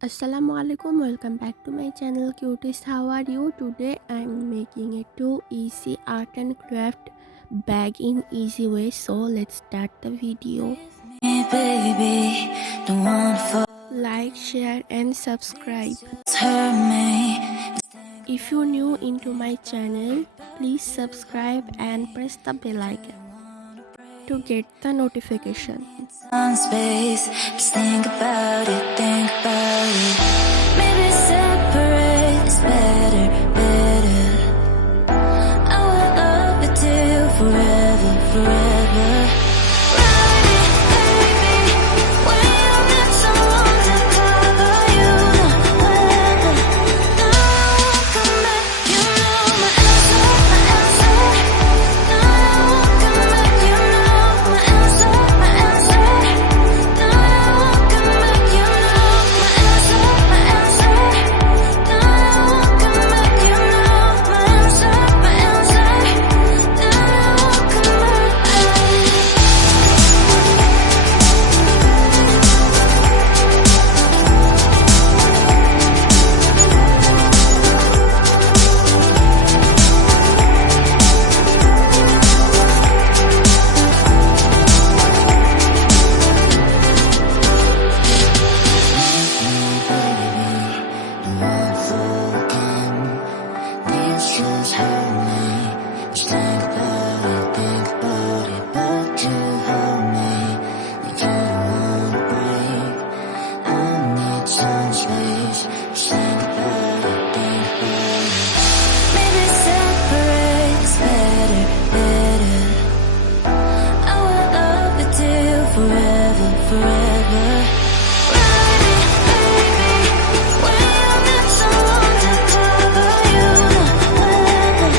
Assalamualaikum, welcome back to my channel Cuties. How are you? Today I'm making a 2 easy art and craft bag in easy way. So let's start the video. Hey baby, don't wanna fall. Like, share and subscribe. Hurt me. If you're new into my channel, please subscribe and press the bell icon to get the notification. On space, just think about it, think about it. Maybe separate is better, better. I will love you till forever, forever. Ride it, baby, when you need someone to cover you, the weather. Now I won't come back, you know my answer, my answer. Now I won't come back, you know my answer, my answer. Now I won't come back, you know my answer, my answer. Now I won't come back, you know my answer, my answer. Now I won't come back. Just hurt me. Just think about it, but you hold me like you don't wanna break. I need some space. Just think about it. Maybe separate is better, better. I will love you till forever, forever. Ride it, baby, when you need someone to cover you, the weather.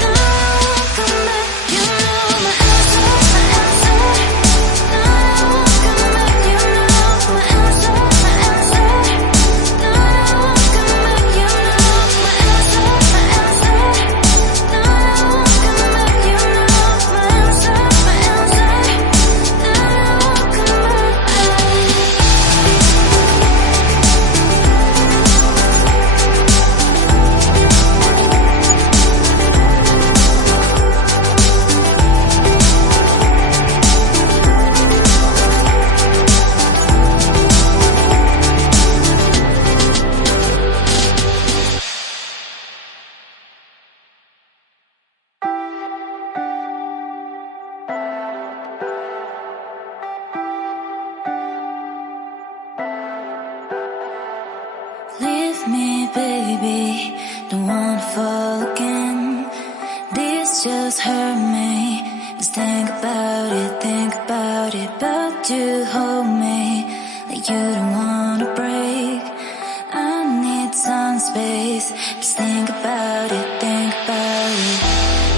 Now I won't come back, you know my answer, my answer. Now I won't come back, you know my answer, my answer. Now I won't come back, you know my answer, my answer. Now I won't come back, you know my answer, my answer. Now I won't come back. Leave me, baby, don't wanna fall again. This just hurt me. Just think about it, but you hold me like you don't wanna break. I need some space. Just think about it, think about it.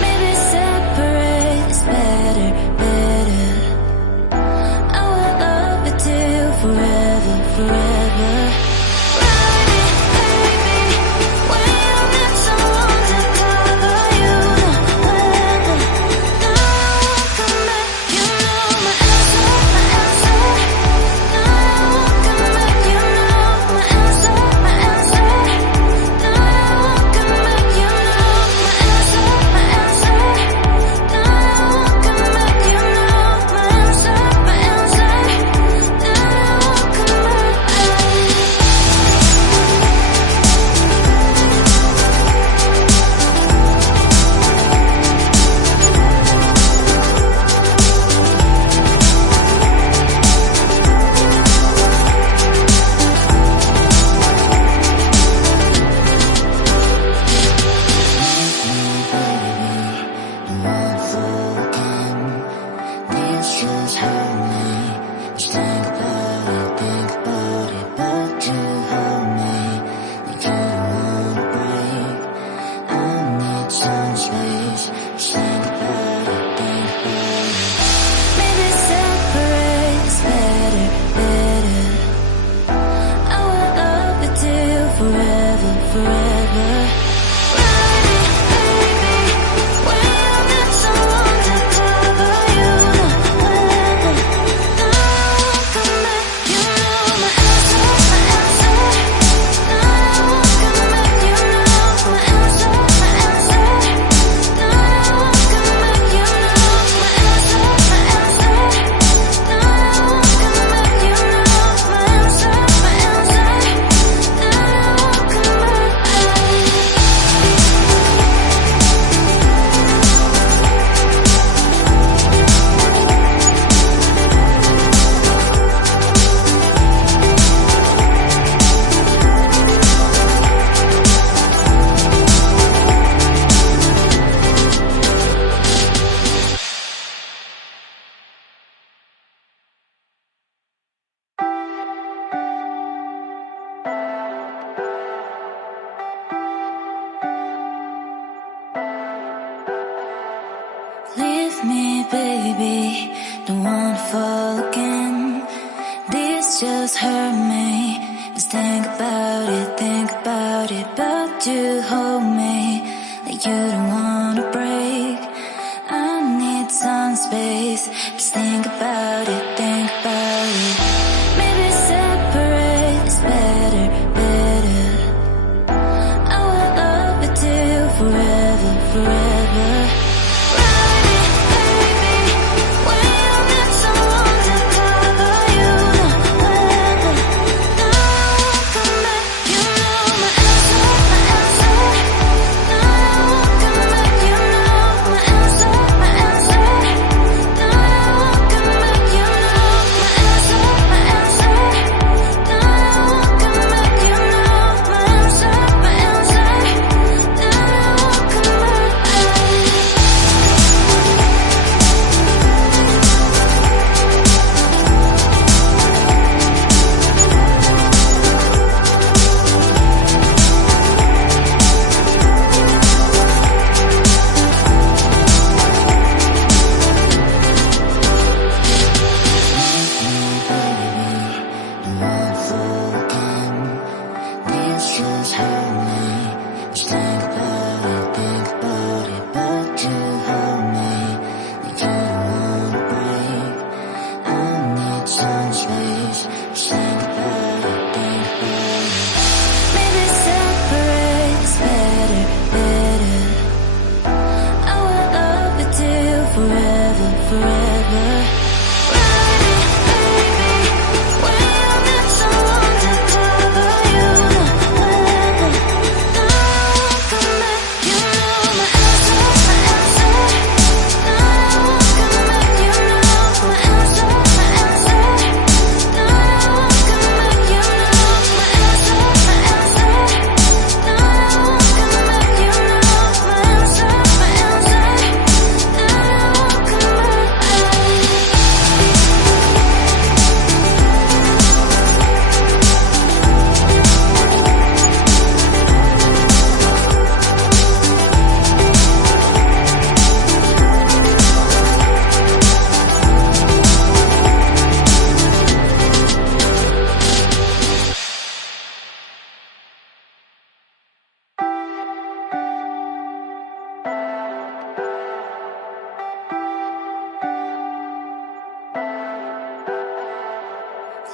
Maybe separate is better, better. I will love you till forever, forever. Ride it, baby, when you need someone to cover you, the weather. Now I won't come back, you know my answer, my answer. Now I won't come back, you know my answer, my answer. Now I won't come back, you know my answer, my answer. Now I won't come back, you know my answer, my answer. Now I won't come back. Just hurt me. Just think about it, but you hold me like you don't wanna break. I need some space. Just think about it. Maybe separate is better, better. I will love you till forever, forever. Ride it, baby, when you need someone to cover you, the weather. Now I won't come back, you know my answer, my answer. baby, don't wanna fall again. This just hurt me. Just think about it, but you hold me like you don't wanna break. I need some space. Just think about it, think about it. Maybe separate is better, better. I will love you till forever, forever.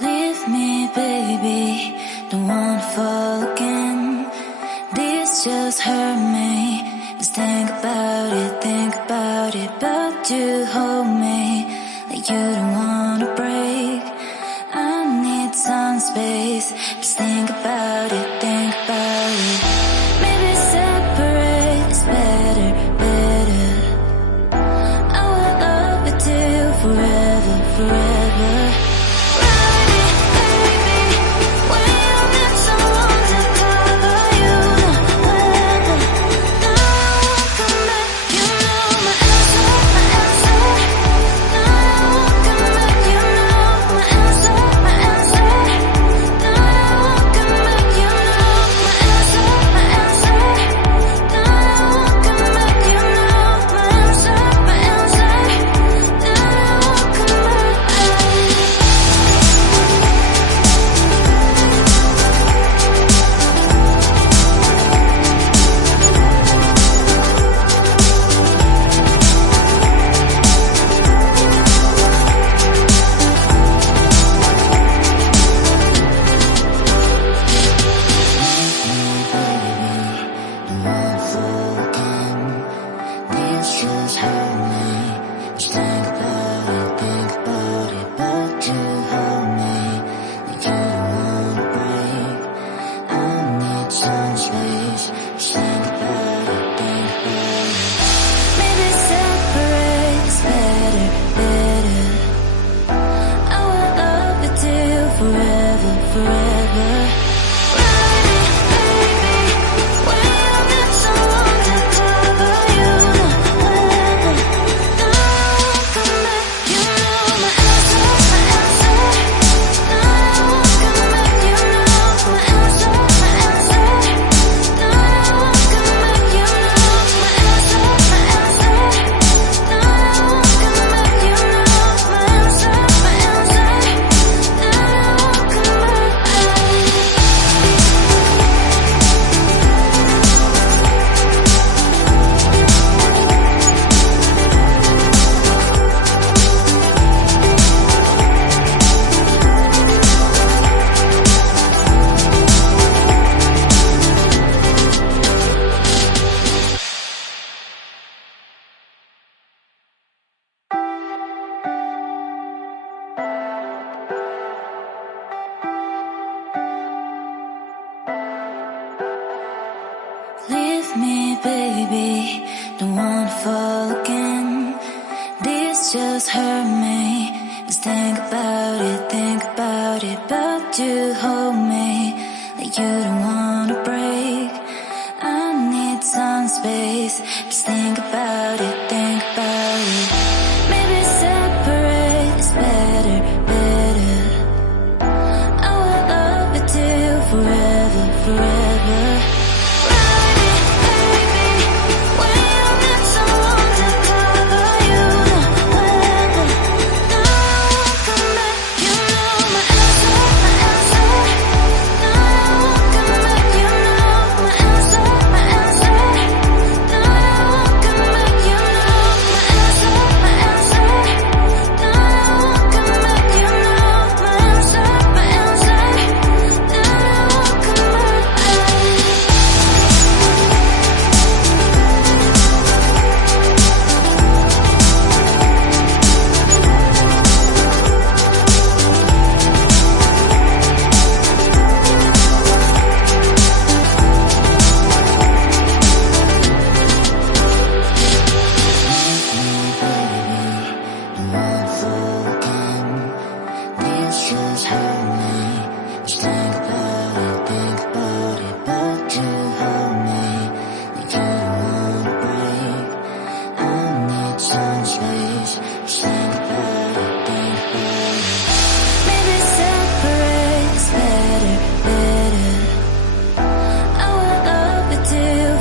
Leave me, baby, don't wanna fall again. This just hurt me. Just think about it, but you hold me like you don't wanna break. I need some space. Just think about it, think about it. Maybe separate is better, better. I will love you till forever, forever. Come back. baby, don't wanna fall again. This just hurt me. Just think about it, but you hold me like you don't wanna break. I need some space. Just think about it, think about it. Maybe separate is better, better. I will love you till forever, forever.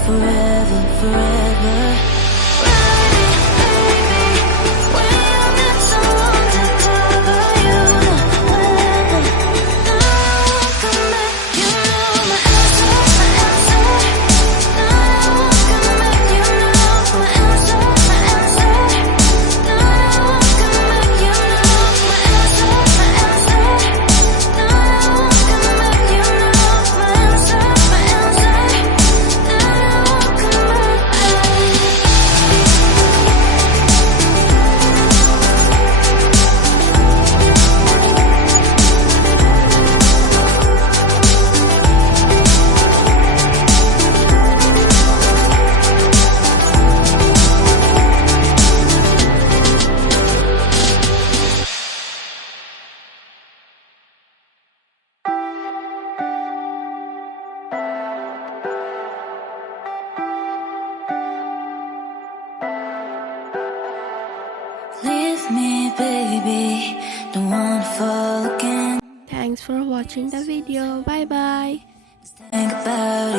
Forever, forever. Leave me, baby, don't wanna fall again. Thanks for watching the video. Bye bye. Think about it.